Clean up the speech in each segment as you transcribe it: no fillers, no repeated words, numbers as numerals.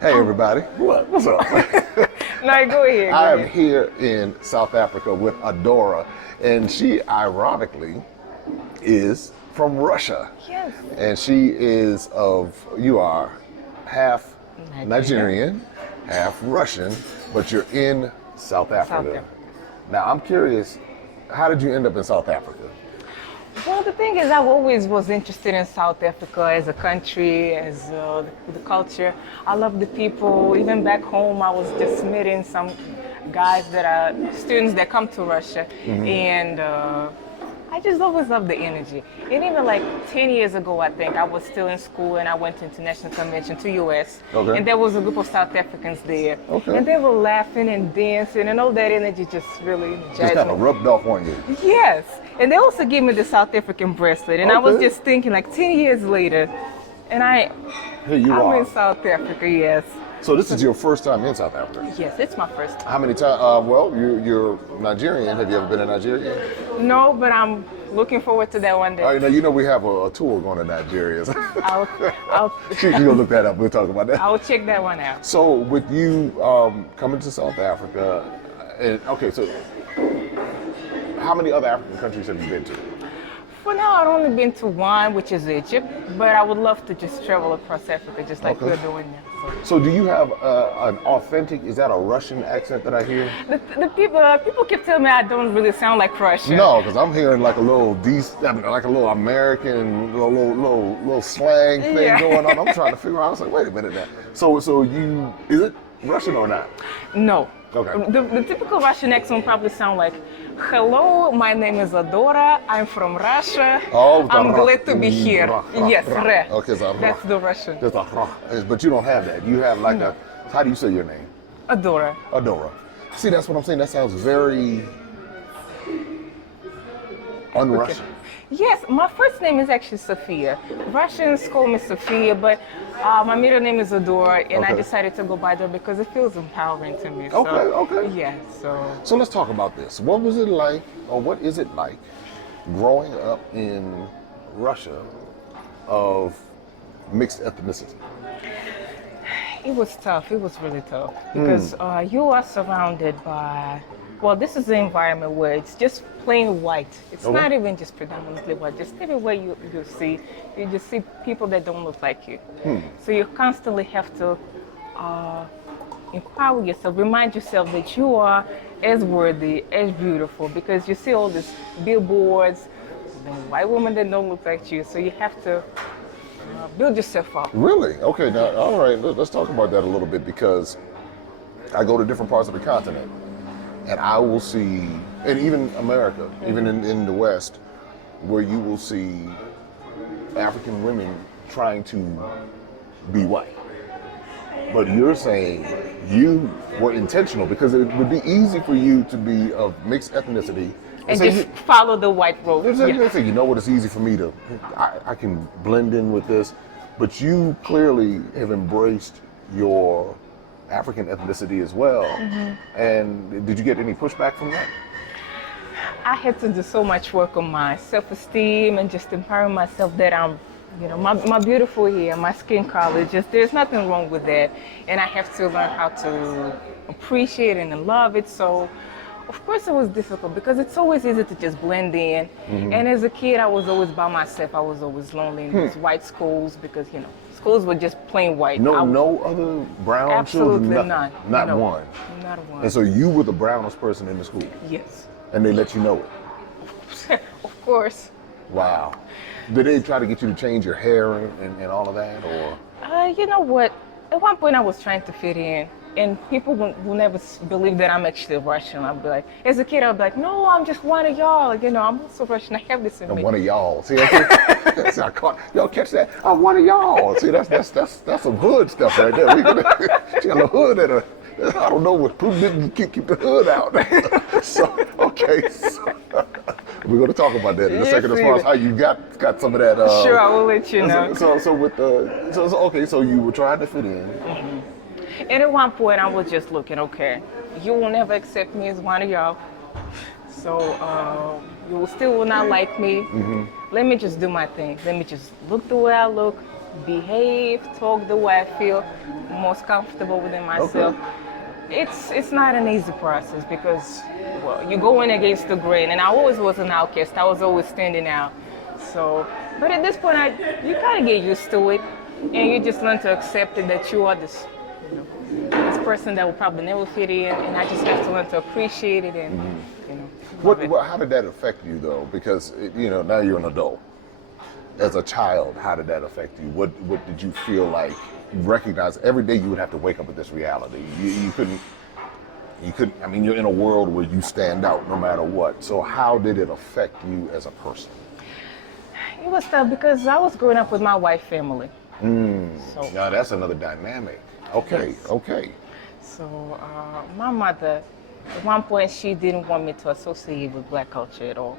Hey everybody, what's up? No, go ahead. I am here in South Africa with Adora, and she ironically is from Russia. Yes. And she is you are half Nigerian, half Russian, but you're in South Africa. Now I'm curious, how did you end up in South Africa? Well, the thing is, I always was interested in South Africa as a country, as the culture. I love the people. Even back home, I was just meeting some guys that are students that come to Russia, and I just always loved the energy. And even like 10 years ago, I think, I was still in school and I went to international convention to US. Okay. And there was a group of South Africans there. Okay. And they were laughing and dancing, and all that energy just really Just jazzed kind me. of rubbed off on you. Yes, and they also gave me the South African bracelet, and I was just thinking, like 10 years later, and Here you I'm are. in South Africa, yes. So this is your first time in South Africa? Yes, it's my first time. How many times? Well, you're Nigerian. Have you ever been to Nigeria? No, but I'm looking forward to that one day. All right, now you know we have a tour going to Nigeria. I'll You gonna look that up. We'll talk about that. I'll check that one out. So with you coming to South Africa, and okay, so how many other African countries have you been to? For now, I've only been to one, which is Egypt, but I would love to just travel across Africa, just like we're doing now. So do you have an authentic? Is that a Russian accent that I hear? The people keep telling me I don't really sound like Russian. No, because I'm hearing like a little like a little American, little slang thing going on. I'm trying to figure out. I was like, wait a minute now. So is it Russian or not? No. Okay. The typical Russian accent probably sound like, "Hello, my name is Adora. I'm from Russia. Oh, I'm glad to be here." Yes, re. Okay, so That's the Russian. There's but you don't have that. You have like a. How do you say your name? Adora. Adora. See, that's what I'm saying. That sounds very un-Russian. Yes, my first name is actually Sophia. Russians call me Sophia, but my middle name is Adora, and I decided to go by that because it feels empowering to me. Okay. Yeah, So let's talk about this. What was it like, or what is it like, growing up in Russia of mixed ethnicity? It was tough. It was really tough because you are surrounded by, well, this is an environment where it's just plain white. It's not even just predominantly white. Just everywhere you just see people that don't look like you. So you constantly have to empower yourself, remind yourself that you are as worthy, as beautiful, because you see all these billboards, and white women that don't look like you. So you have to build yourself up. Really? Okay, now, all right, let's talk about that a little bit, because I go to different parts of the continent, and I will see, and even America, even in the West, where you will see African women trying to be white. But you're saying you were intentional, because it would be easy for you to be of mixed ethnicity and just follow the white road. You know what, it's easy for me to, I can blend in with this, but you clearly have embraced your African ethnicity as well. And did you get any pushback from that? I had to do so much work on my self-esteem and just empowering myself that I'm, my beautiful hair, my skin color, there's nothing wrong with that. And I have to learn how to appreciate and love it. So, of course it was difficult because it's always easy to just blend in. And as a kid, I was always by myself. I was always lonely in these white schools because, schools were just plain white. No other brown absolutely children? None. Not No, one? Not one. And so you were the brownest person in the school? Yes. And they let you know it? Of course. Wow. Did they try to get you to change your hair and all of that, or? You know what? At one point I was trying to fit in, and people will never believe that I'm actually Russian. I'll be like, as a kid, I'll be like, no, I'm just one of y'all. I'm also Russian. I have this in me. I'm one of y'all. See, I caught, y'all catch that? I'm one of y'all. See, that's some hood stuff right there. She got a hood at her. I don't know what Putin didn't keep the hood out. So we're going to talk about that in a second, as far as how you got some of that. Sure, I will let you know. So you were trying to fit in. And at one point, I was just looking, okay, you will never accept me as one of y'all. So you still will not like me. Let me just do my thing. Let me just look the way I look, behave, talk the way I feel most comfortable within myself. It's not an easy process because, well, you're going against the grain, and I always was an outcast. I was always standing out. So, but at this point, you kind of get used to it, and you just learn to accept it that you are this, this person that will probably never fit in, and I just have to learn to appreciate it and, How did that affect you though? Because now you're an adult. As a child, how did that affect you? What did you feel like? Recognize every day you would have to wake up with this reality. You couldn't. I mean, you're in a world where you stand out no matter what. So how did it affect you as a person? It was tough because I was growing up with my white family. So now that's another dynamic. Okay, Yes. okay. So my mother, at one point, she didn't want me to associate with black culture at all.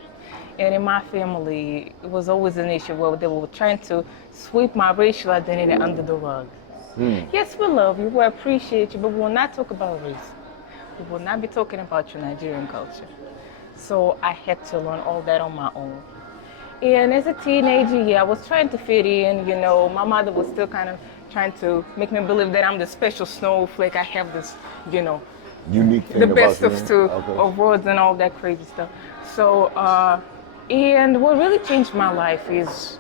And in my family, it was always an issue where they were trying to sweep my racial identity under the rug. Yes, we love you, we appreciate you, but we will not talk about race. We will not be talking about your Nigerian culture. So I had to learn all that on my own. And as a teenager, I was trying to fit in, my mother was still kind of trying to make me believe that I'm the special snowflake. I have this, Unique thing the about best you. of worlds and all that crazy stuff. So, and what really changed my life is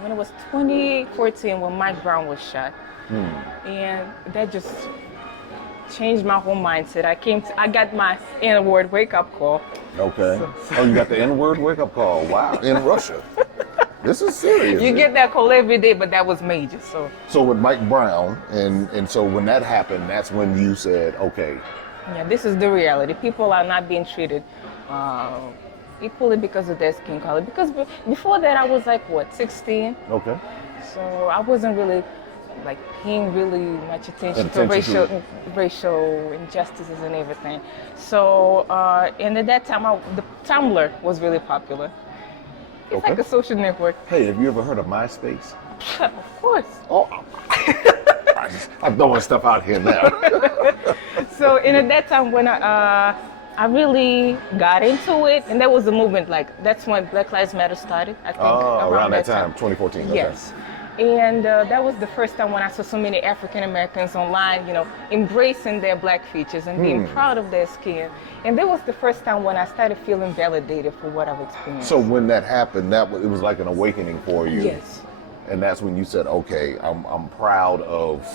when it was 2014 when Mike Brown was shot. And that just changed my whole mindset. I got my N-word wake-up call. Okay. Oh, you got the N-word wake-up call. Wow. In Russia. This is serious. You get that call every day, but that was major. So with Mike Brown, and so when that happened, that's when you said, okay. Yeah, this is the reality. People are not being treated equally because of their skin color. Because before that, I was 16? Okay. So I wasn't really paying really much attention to racial injustices and everything. So and at that time, the Tumblr was really popular. It's like a social network. Hey, have you ever heard of MySpace? Of course. Oh, I'm throwing stuff out here now. So and at that time when I really got into it, and that was the movement. That's when Black Lives Matter started. I think around that time, 2014. Yes. And that was the first time when I saw so many African Americans online, embracing their black features and being proud of their skin. And that was the first time when I started feeling validated for what I've experienced. So when that happened, it was like an awakening for you. Yes. And that's when you said, okay, I'm proud of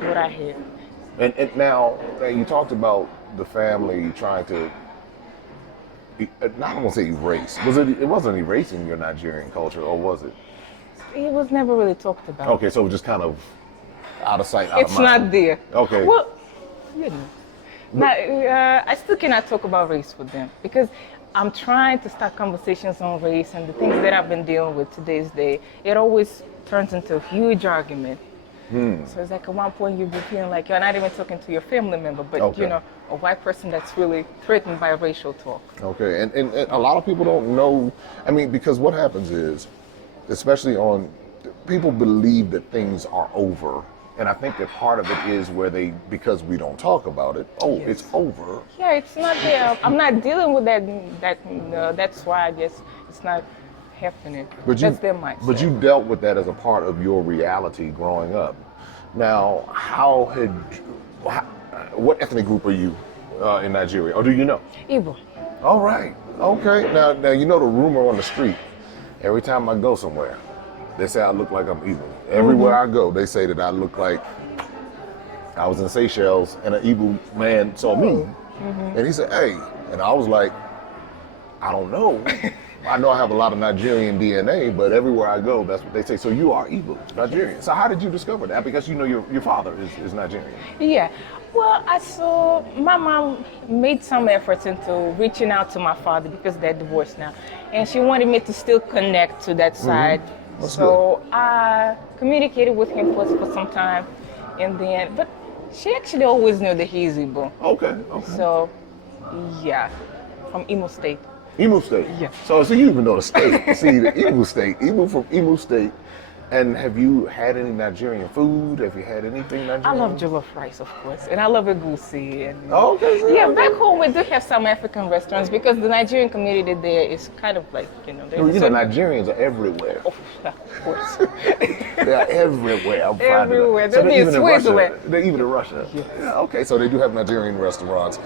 what I had. And now you talked about the family trying to, I don't want to say erase. It wasn't erasing your Nigerian culture, or was it? It was never really talked about. Okay, so it was just kind of out of sight, out of mind. It's not there. Okay. Well, I still cannot talk about race with them because I'm trying to start conversations on race and the things that I've been dealing with today's day. It always turns into a huge argument. So it's at one point you'll be feeling like you're not even talking to your family member, but a white person that's really threatened by racial talk. Okay, and a lot of people don't know. I mean, because what happens is, especially people believe that things are over. And I think that part of it is because we don't talk about it, it's over. Yeah, it's not there. I'm not dealing with that. That's why I guess it's not happening. That's their mindset. But you dealt with that as a part of your reality growing up. Now, what ethnic group are you in Nigeria, or do you know? Igbo. All right, okay. Now the rumor on the street, every time I go somewhere, they say I look like I'm Igbo. Everywhere I go, they say that I look like I was in Seychelles and an Igbo man saw me. And he said, hey. And I was like, I don't know. I know I have a lot of Nigerian DNA, but everywhere I go, that's what they say. So you are Igbo, Nigerian. So how did you discover that? Because your father is Nigerian. Yeah. Well, I saw my mom made some efforts into reaching out to my father because they're divorced now. And she wanted me to still connect to that side. That's so good. I communicated with him for some time. But she actually always knew that he's Igbo. Okay. So, yeah, from Imo State. Imo State? Yeah. So you even know the state. See, the Imo State, Igbo from Imo State. And have you had any Nigerian food? Have you had anything Nigerian? I love jollof rice, of course, and I love egusi. And Oh, okay. So yeah, back home we do have some African restaurants because the Nigerian community there is kind of like, Nigerians are everywhere. Oh, of course. They are everywhere. I'm Everywhere. So They're even in Russia. Switzerland. They're even in Russia. Yes. Yeah, okay, so they do have Nigerian restaurants.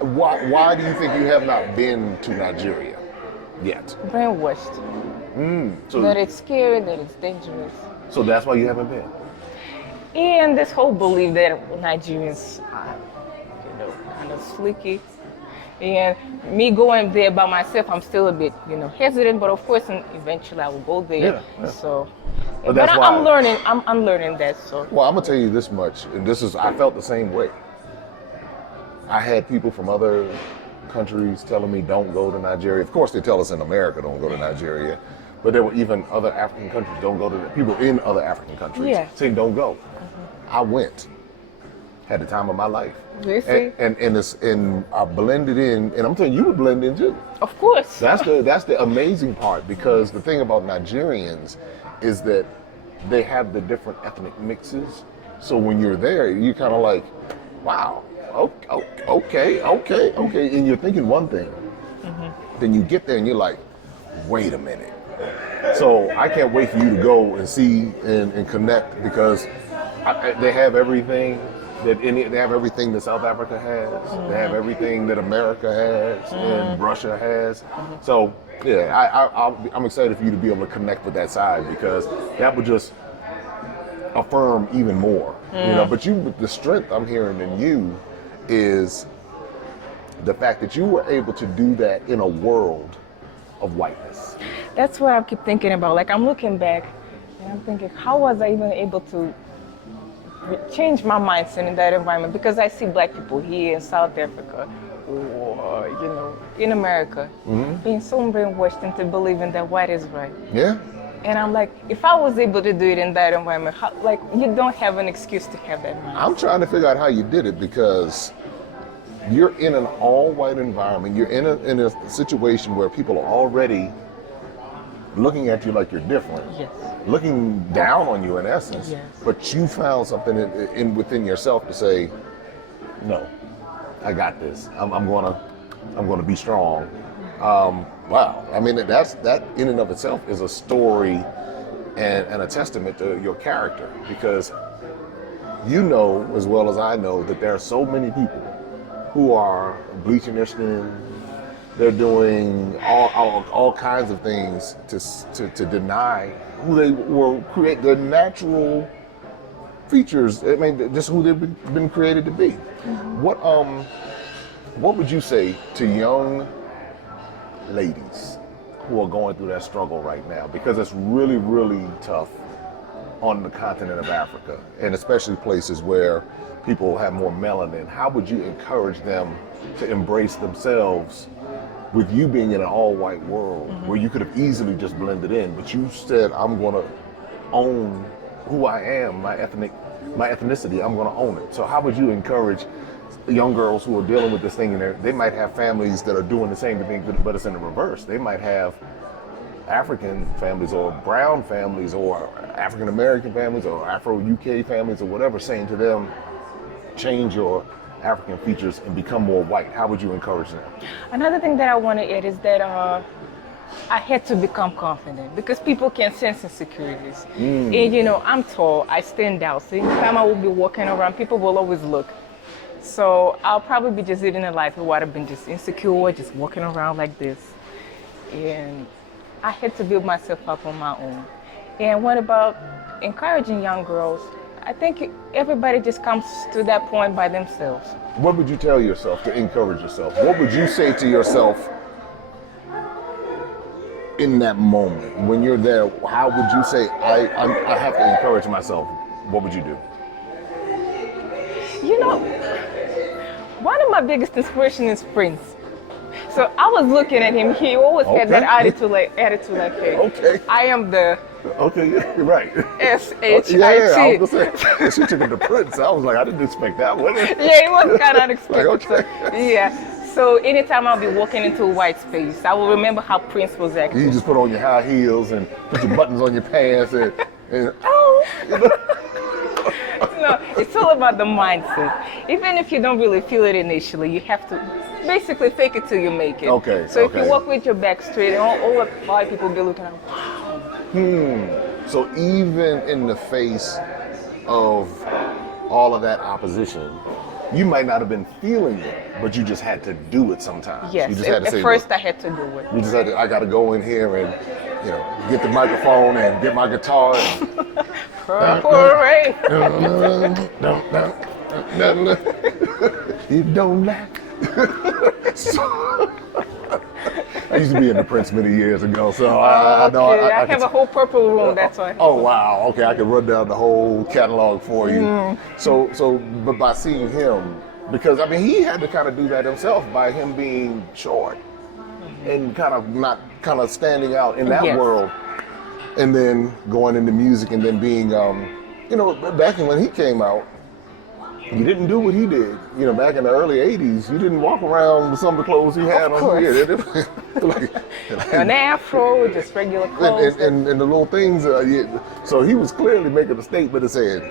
Why do you think you have not been to Nigeria yet? Brainwashed. So That it's scary, that it's dangerous. so that's why you haven't been. And this whole belief that Nigerians are, kind of slicky. And me going there by myself, I'm still a bit, hesitant. But of course, and eventually I will go there. Yeah. So, But that's why. I'm learning. I'm unlearning that. So. Well, I'm gonna tell you this much, and I felt the same way. I had people from other countries telling me don't go to Nigeria. Of course, they tell us in America don't go to Nigeria, but there were even other African countries don't go to. People in other African countries saying don't go. I went, had the time of my life. You see? And I blended in, and I'm telling you, you would blend in too. Of course. That's the amazing part, because the thing about Nigerians is that they have the different ethnic mixes. So when you're there, you're kind of like, wow, okay, and you're thinking one thing. Then you get there and you're like, wait a minute. So I can't wait for you to go and see and connect, because they have everything. They have everything that South Africa has. They have everything that America has and Russia has. So yeah, I'm excited for you to be able to connect with that side, because that would just affirm even more. But the strength I'm hearing in you is the fact that you were able to do that in a world of whiteness. That's what I keep thinking about. Like, I'm looking back and I'm thinking, how was I even able to change my mindset in that environment? Because I see black people here in South Africa or, in America being so brainwashed into believing that white is right. Yeah. And I'm like, if I was able to do it in that environment, you don't have an excuse to have that mindset. I'm trying to figure out how you did it, because you're in an all-white environment. You're in a situation where people are already looking at you like you're different. Yes. Looking down on you in essence. Yes. But you found something within yourself to say, no, I got this. I'm gonna be strong. Wow. I mean, that in and of itself is a story and a testament to your character, because you know as well as I know that there are so many people who are bleaching their skin. They're doing all kinds of things to deny who they were create their natural features. I mean, just who they've been created to be. What would you say to young ladies who are going through that struggle right now? Because it's really, really tough on the continent of Africa, and especially places where people have more melanin. How would you encourage them to embrace themselves, with you being in an all-white world where you could have easily just blended in, but you said, I'm going to own who I am, my ethnicity, I'm going to own it. So how would you encourage young girls who are dealing with this thing, and they might have families that are doing the same thing, but it's in the reverse. They might have African families or brown families or African American families or Afro-UK families or whatever, saying to them, change your African features and become more white. How would you encourage them? Another thing that I want to add is that I had to become confident, because people can sense insecurities. And I'm tall, I stand out. So anytime I will be walking around, people will always look. So I'll probably be just living a life where I've been just insecure, just walking around like this. And I had to build myself up on my own. And what about encouraging young girls? I think everybody just comes to that point by themselves. What would you tell yourself to encourage yourself? What would you say to yourself in that moment when you're there? How would you say, I have to encourage myself? What would you do? One of my biggest inspirations is Prince. So I was looking at him. He always had that attitude like, hey, I am the you're right. S-H-I-T. Yeah, I was gonna say, she took him to Prince. I was like, I didn't expect that one. Yeah, it was kind of unexpected. Like, So anytime I'll be walking into a white space, I will remember how Prince was acting. You just put on your high heels and put your buttons on your pants and And, No, it's all about the mindset. Even if you don't really feel it initially, you have to basically fake it till you make it. Okay, So if okay. you walk with your back straight, all a lot of people be looking at, So even in the face of all of that opposition, you might not have been feeling it, but you just had to do it sometimes. yes. You just had to At say, first, look, I had to do it. you just had to, I got to go in here and, get the microphone and get my guitar. And, Purple rain. You don't like. So, I used to be in the Prince many years ago, so I know. I have a whole purple room. That's why. Oh wow! Okay, I can run down the whole catalog for you. So, but by seeing him, because I mean, he had to kind of do that himself by him being short and kind of standing out in that Yes. world, and then going into music and then being, back when he came out, you didn't do what he did. Back in the early '80s, you didn't walk around with some of the clothes he had Of on. course. An afro, just regular clothes. And the little things. So he was clearly making a statement and saying,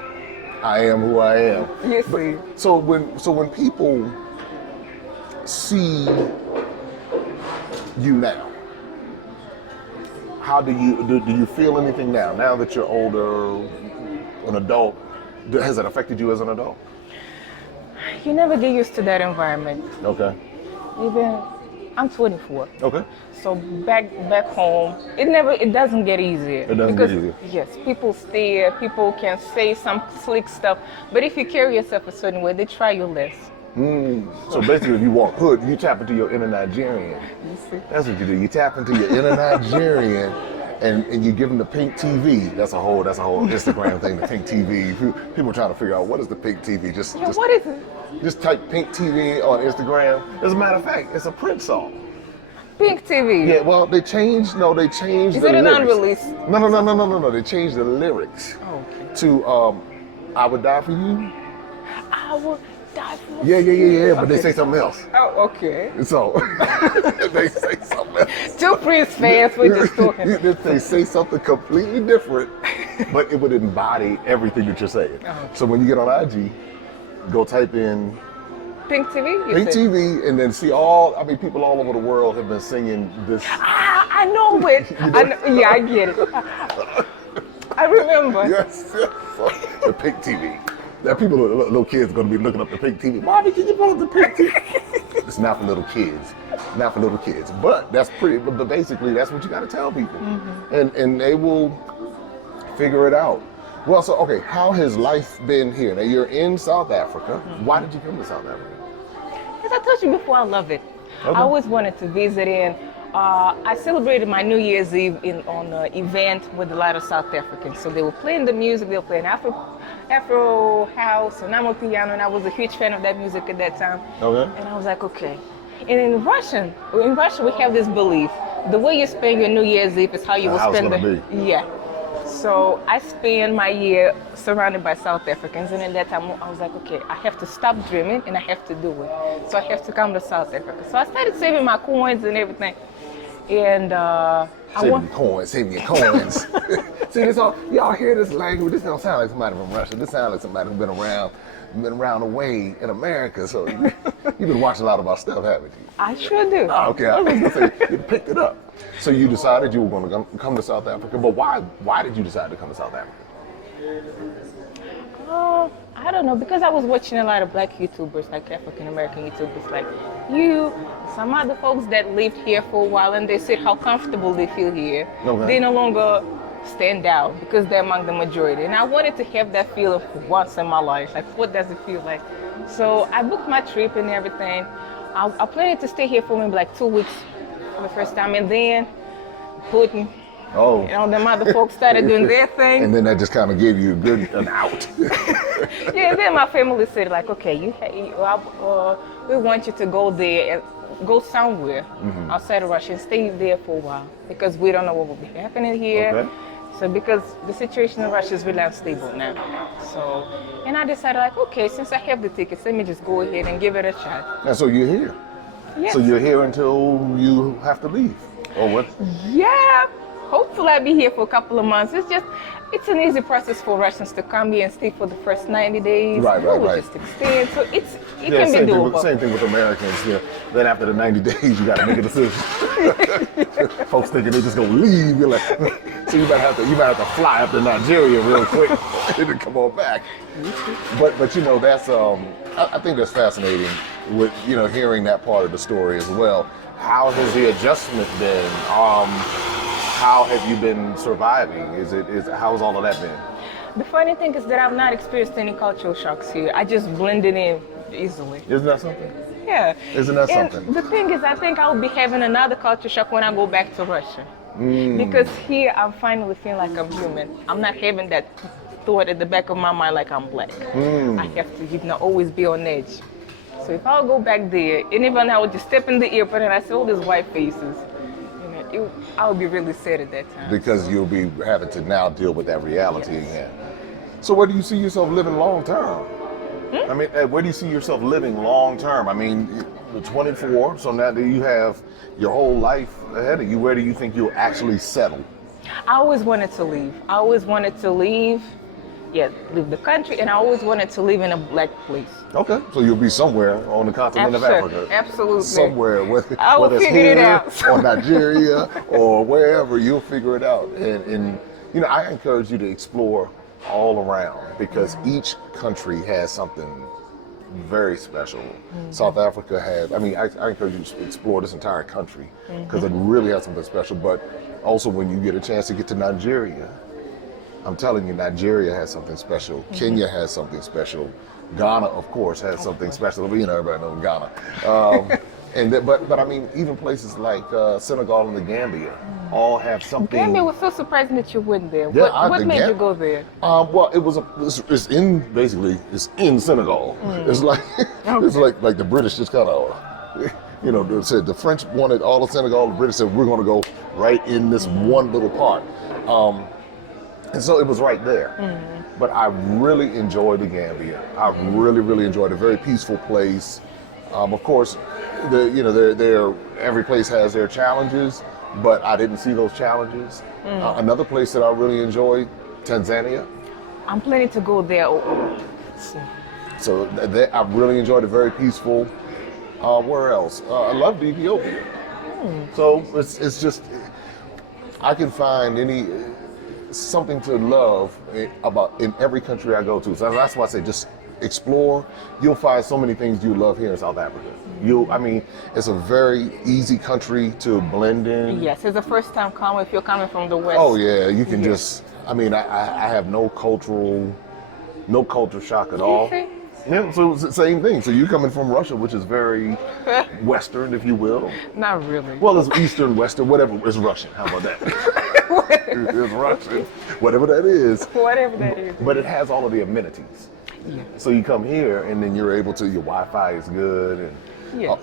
"I am who I am." You see. So when people see you now, how do you feel anything now? Now that you're older, an adult, has it affected you as an adult? You never get used to that environment. Okay. Even I'm 24. Okay. So back home, it doesn't get easier. It doesn't get easier. Yes, people stare, people can say some slick stuff, but if you carry yourself a certain way, they try you less. So basically, if you walk hood, you tap into your inner Nigerian. You see? That's what you do. You tap into your inner Nigerian, and you give them the pink TV. That's a whole Instagram thing. The pink TV. People are trying to figure out what is the pink TV. Just What is it? just type pink TV on Instagram. As a matter of fact, it's a Prince song. Pink TV. Yeah. Well, they changed. No, they changed Is the it an lyrics. unreleased? No. They changed the lyrics Oh, okay. to "I would die for you." I will die for Yeah. But they Okay. say something else. Oh, okay. So they say something else. Two Prince fans, we're just talking. They say something completely different, but it would embody everything that you're saying. Okay. So when you get on IG, go type in Pink TV? You Pink said? TV and then see people all over the world have been singing this. I know it. Yeah, I get it. I remember. Yes. The Pink TV. That little kids are going to be looking up the Pink TV. Mommy, can you pull up the Pink TV? It's not for little kids. Not for little kids. But but basically that's what you got to tell people. And they will figure it out. Well, so, okay, how has life been here? Now, you're in South Africa. Why did you come to South Africa? As I told you before, I love it. Okay. I always wanted to visit, and I celebrated my New Year's Eve on an event with a lot of South Africans. So they were playing the music, they were playing Afro house, and I'm a piano, and I was a huge fan of that music at that time. Okay. And I was like, okay. And in Russia we have this belief: the way you spend your New Year's Eve is how you will How it's spend gonna be. Yeah. So I spent my year surrounded by South Africans, and in that time I was like, okay, I have to stop dreaming and I have to do it. So I have to come to South Africa. So I started saving my coins and everything. And Saving your coins. See, this all, y'all hear this language? This don't sound like somebody from Russia. This sounds like somebody who's been around the way in America. So you've been watching a lot of our stuff, haven't you? I sure do. Oh, okay, I was gonna say you picked it up. So you decided you were going to come to South Africa, but why did you decide to come to South Africa? I don't know, because I was watching a lot of black YouTubers, like African American YouTubers, like you, some other folks that lived here for a while, and they said how comfortable they feel here. Okay. They no longer stand out because they're among the majority. And I wanted to have that feeling for once in my life. Like, what does it feel like? So I booked my trip and everything. I planned to stay here for maybe like 2 weeks for the first time, and then Putin, them other folks started doing their thing. And then that just kind of gave you an out. Yeah, then my family said like, okay, we want you to go there and go somewhere outside of Russia and stay there for a while, because we don't know what will be happening here. Okay. So because the situation in Russia is really unstable now. So, and I decided like, okay, since I have the tickets, let me just go ahead and give it a shot. And so you're here. Yes. So you're here until you have to leave, or what? Yeah, hopefully I'll be here for a couple of months. It's an easy process for Russians to come here and stay for the first 90 days. Right. Just extend. So it Yeah, can be doable. same thing with Americans. Yeah. Then after the 90 days, you got to make a decision. Folks thinking they're just gonna leave. You're like, so you might have to fly up to Nigeria real quick and then come on back. But that's I think that's fascinating with hearing that part of the story as well. How has the adjustment been? How have you been surviving? How's all of that been? The funny thing is that I've not experienced any cultural shocks here. I just blended in easily. Isn't that something? Yeah. Isn't that And something? the thing is, I think I'll be having another culture shock when I go back to Russia. Because here I'm finally feeling like I'm human. I'm not having that thought at the back of my mind like I'm black. I have to always be on edge. So if I'll go back there, and even I would just step in the airport and I see all these white faces, I would be really sad at that time. Because you'll be having to now deal with that reality again. So where do you see yourself living long term? I mean, where do you see yourself living long term? I mean, you're 24, so now that you have your whole life ahead of you, where do you think you'll actually settle? I always wanted to leave. I always wanted to leave the country, and I always wanted to live in a black place. Okay, so you'll be somewhere on the continent of Africa. Absolutely. Somewhere, whether it's figure it here out. or Nigeria or wherever, you'll figure it out. And I encourage you to explore all around because each country has something very special. South Africa has, I encourage you to explore this entire country because it really has something special. But also when you get a chance to get to Nigeria, I'm telling you, Nigeria has something special. Kenya has something special. Ghana, of course, has something special. Everybody knows Ghana. But I mean, even places like Senegal and the Gambia all have something. Gambia was so surprising that you went there. Yeah, what made you go there? Well, it's in Senegal. It's like it's like the British just kind of said the French wanted all of Senegal. The British said we're going to go right in this one little part. And so it was right there. But I really enjoyed the Gambia. I really, really enjoyed it. A very peaceful place. Of course, every place has their challenges, but I didn't see those challenges. Another place that I really enjoyed, Tanzania. I'm planning to go there. So I really enjoyed it. Very peaceful. Where else? I loved Ethiopia. So it's just, I can find something to love about in every country I go to. So that's why I say just explore. You'll find so many things you love here in South Africa. It's a very easy country to blend in. Yes, it's the first time coming if you're coming from the West. Oh yeah, you can just, I have no culture shock at all. Yeah, so it's the same thing. So you're coming from Russia, which is very Western, if you will. Not really. Well, it's Eastern, Western, whatever. It's Russian. How about that? It's Russian. Whatever that is. Whatever that is. But it has all of the amenities. Yeah. So you come here, and then you're able to, your Wi-Fi is good. And, yeah.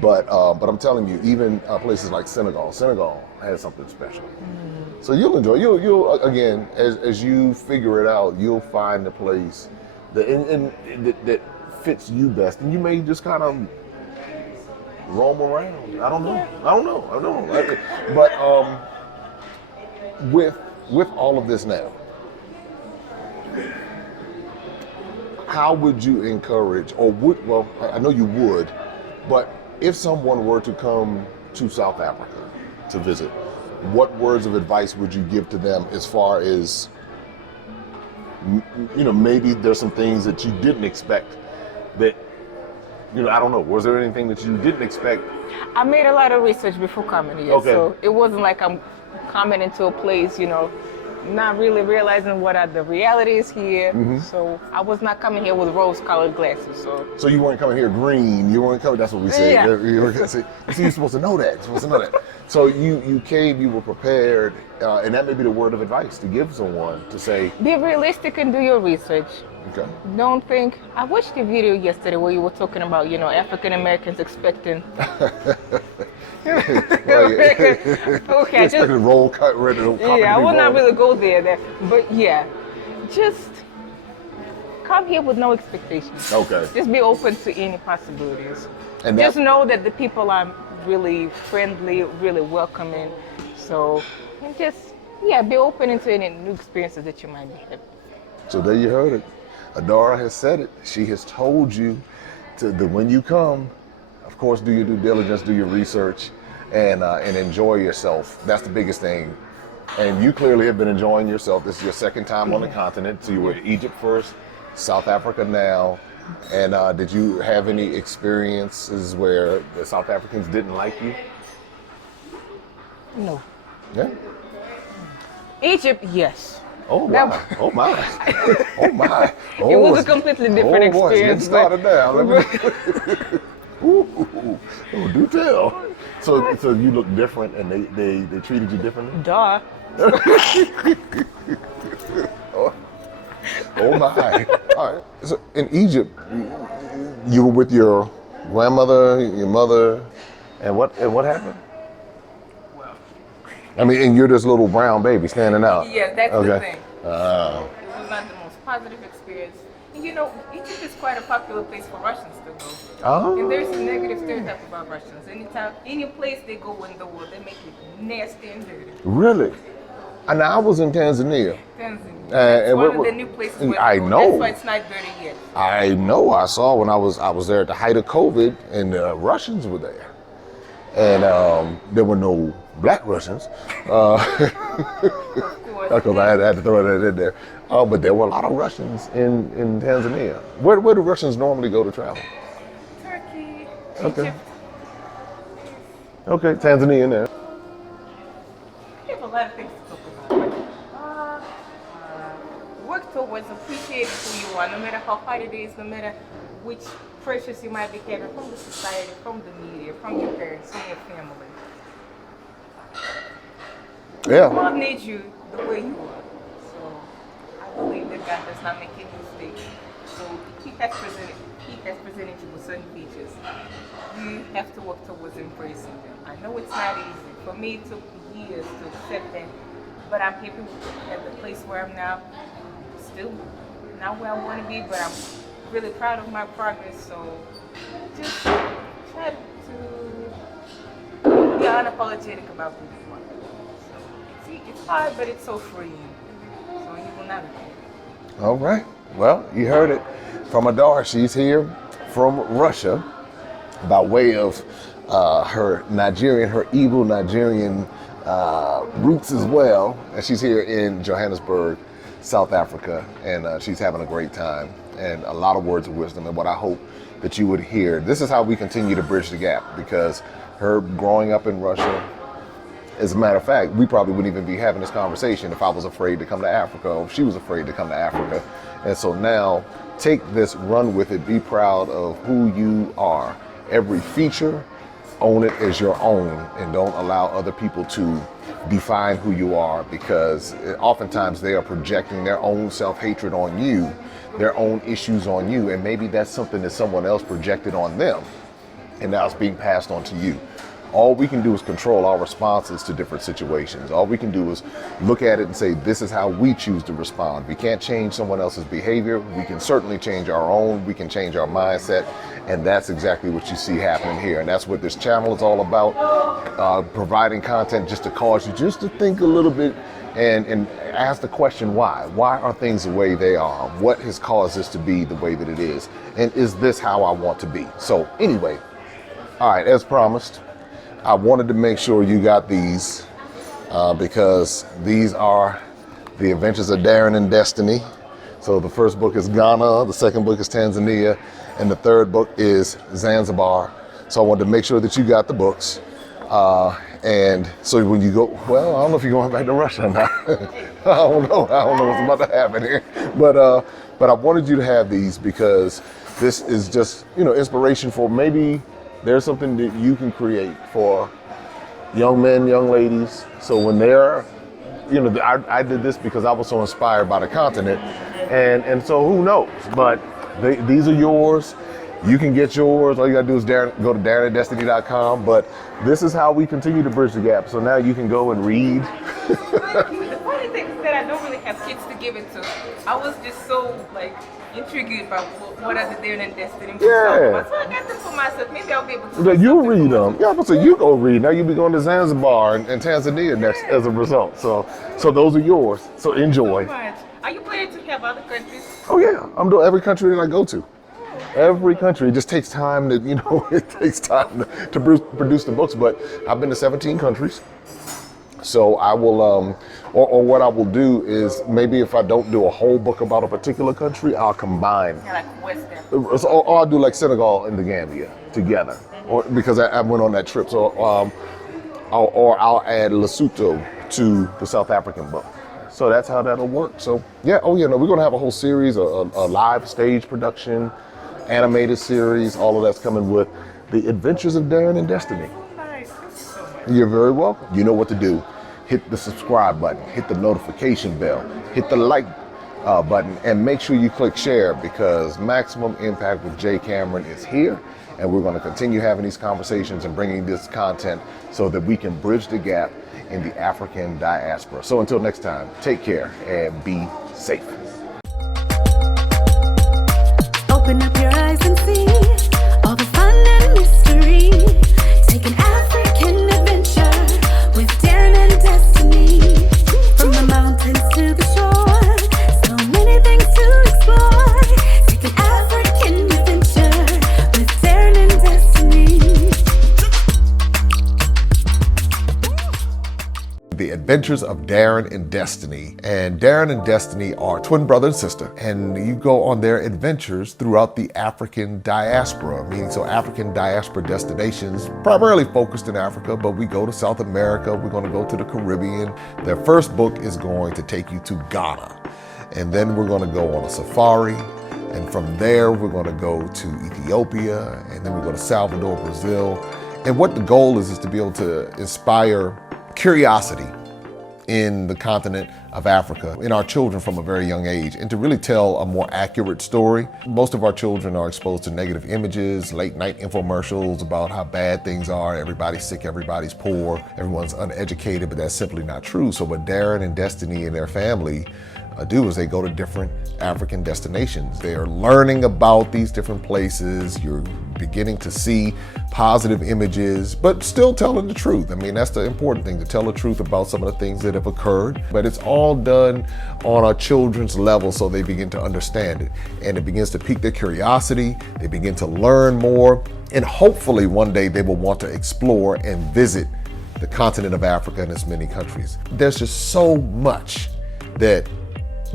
But I'm telling you, even places like Senegal has something special. So you'll enjoy. You'll again, as you figure it out, you'll find the place that fits you best, and you may just kind of roam around. I don't know. But with all of this now, how would you encourage, I know you would, but if someone were to come to South Africa to visit, what words of advice would you give to them as far as, maybe there's some things that you didn't expect that, I don't know, was there anything that you didn't expect? I made a lot of research before coming here, so it wasn't like I'm coming into a place, not really realizing what are the realities here. So I was not coming here with rose-colored glasses. So you weren't coming here green. You weren't coming. That's what we said. Yeah. You're supposed to know that. So you came. You were prepared, and that may be the word of advice to give someone to say. Be realistic and do your research. Okay. Don't think. I watched a video yesterday where you were talking about African Americans expecting. Okay, just roll cut red. I will not really go there, but just come here with no expectations. Okay. Just be open to any possibilities. And just know that the people are really friendly, really welcoming. So and just, yeah, be open into any new experiences that you might be having. So there you heard it. Adora has said it. She has told you that when you come, of course, do your due diligence, do your research, and enjoy yourself. That's the biggest thing. And you clearly have been enjoying yourself. This is your second time on the continent. So you were in Egypt first, South Africa now. And did you have any experiences where the South Africans didn't like you? No. Yeah. Egypt, yes. Oh my! Oh my! Oh my! Oh, It was a completely different boy, experience. It's getting started now. Ooh, do tell. So you look different, and they treated you differently. Duh. Oh my! All right. So in Egypt, you were with your grandmother, your mother, and what happened? I mean, and you're this little brown baby standing out. Yeah, that's the thing. Oh. It was not the most positive experience. And you know, Egypt is quite a popular place for Russians to go. Oh. And there's a negative stereotype about Russians. Anytime, any place they go in the world, they make it nasty and dirty. Really? And I was in Tanzania. Tanzania. That's one of the new places where I they go. know. That's why it's not dirty yet. I know. I saw when I was there at the height of COVID, and the Russians were there, and there were no Black Russians. Of course. Because I had to throw that in there. But there were a lot of Russians in Tanzania. Where do Russians normally go to travel? Turkey, Okay. Egypt. Okay, Tanzania in there. We have a lot of things to talk about. Work towards appreciating who you are, no matter how hard it is, no matter which pressures you might be having from the society, from the media, from your parents, from your family. Yeah. God needs you the way you are. So I believe that God does not make any mistakes. So He has presented you with certain features. You have to work towards embracing them. I know it's not easy. For me, it took years to accept that, but I'm happy at the place where I'm now. Still not where I want to be, but I'm really proud of my progress. So just try to be unapologetic about who you are. So it's hard, but it's so freeing. So you will not regret it. All right. Well, you heard it from Adora. She's here from Russia by way of her evil Nigerian roots as well. And she's here in Johannesburg, South Africa, and she's having a great time and a lot of words of wisdom. And what I hope that you would hear, this is how we continue to bridge the gap, because her growing up in Russia, as a matter of fact, we probably wouldn't even be having this conversation if I was afraid to come to Africa, or if she was afraid to come to Africa. And so now, take this, run with it, be proud of who you are. Every feature, own it as your own, and don't allow other people to define who you are, because oftentimes they are projecting their own self-hatred on you, their own issues on you, and maybe that's something that someone else projected on them, and now it's being passed on to you. All we can do is control our responses to different situations. All we can do is look at it and say, this is how we choose to respond. We can't change someone else's behavior. We can certainly change our own. We can change our mindset. And that's exactly what you see happening here. And that's what this channel is all about, providing content just to cause you just to think a little bit and ask the question, why? Why are things the way they are? What has caused this to be the way that it is? And is this how I want to be? So anyway, all right, as promised, I wanted to make sure you got these because these are the adventures of Darren and Destiny. So the first book is Ghana, the second book is Tanzania, and the third book is Zanzibar. So I wanted to make sure that you got the books. And so when you go, well, I don't know if you're going back to Russia or not. I don't know what's about to happen here. But I wanted you to have these because this is just, inspiration for maybe there's something that you can create for young men, young ladies. So when they're, I did this because I was so inspired by the continent. And so who knows? But these are yours. You can get yours. All you gotta do is go to darrenanddestiny.com. But this is how we continue to bridge the gap. So now you can go and read. The funny thing is that I don't really have kids to give it to. I was just so intrigued about what are the Darren and Destiny books Yeah. talk about. So I got them for myself. Maybe I'll be able to. That do you something read for them. myself. Yeah, I'm gonna say you go read. Now you'll be going to Zanzibar and Tanzania next as a result. So those are yours. So enjoy. So much. Are you planning to have other countries? Oh yeah, I'm doing every country that I go to. Every country. It just takes time to, it takes time to produce the books. But I've been to 17 countries. So I will, or what I will do is maybe if I don't do a whole book about a particular country, I'll combine. Yeah, like West Africa. Or I'll do like Senegal and the Gambia together, or because I went on that trip. So, or I'll add Lesotho to the South African book. So that's how that'll work. So yeah, we're gonna have a whole series, a live stage production, animated series. All of that's coming with the Adventures of Darren and Destiny. Nice. Thank you so much. You're very welcome. You know what to do. Hit the subscribe button, hit the notification bell, hit the like button, and make sure you click share, because Maximum Impact with Jay Cameron is here, and we're going to continue having these conversations and bringing this content so that we can bridge the gap in the African diaspora. So until next time, take care and be safe. Open up your eyes and see all the fun and mystery. Take an African adventure with Darren and Destiny. From the mountains to the shore, so many things to explore. Take an African adventure with Darren and Destiny. The Adventures of Darren and Destiny. And Darren and Destiny are twin brother and sister, and you go on their adventures throughout the African diaspora, meaning so African diaspora destinations, primarily focused in Africa, but we go to South America, we're going to go to the Caribbean. Their first book is going to take you to Ghana, and then we're going to go on a safari, and from there we're going to go to Ethiopia, and then we go to Salvador, Brazil. And what the goal is to be able to inspire curiosity in the continent of Africa, in our children from a very young age, and to really tell a more accurate story. Most of our children are exposed to negative images, late night infomercials about how bad things are, everybody's sick, everybody's poor, everyone's uneducated, but that's simply not true. So what Darren and Destiny and their family do is they go to different African destinations. They are learning about these different places. You're beginning to see positive images, but still telling the truth. I mean, that's the important thing, to tell the truth about some of the things that have occurred. But it's all done on our children's level, so they begin to understand it. And it begins to pique their curiosity. They begin to learn more. And hopefully one day they will want to explore and visit the continent of Africa and its many countries. There's just so much that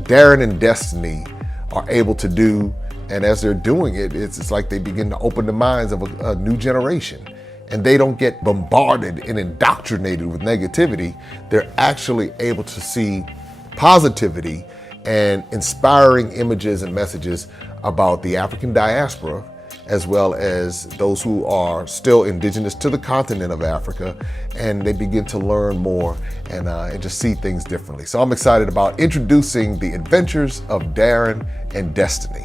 Darren and Destiny are able to do, and as they're doing it, it's like they begin to open the minds of a new generation, and they don't get bombarded and indoctrinated with negativity. They're actually able to see positivity and inspiring images and messages about the African diaspora, as well as those who are still indigenous to the continent of Africa, and they begin to learn more and just see things differently. So I'm excited about introducing the Adventures of Darren and Destiny.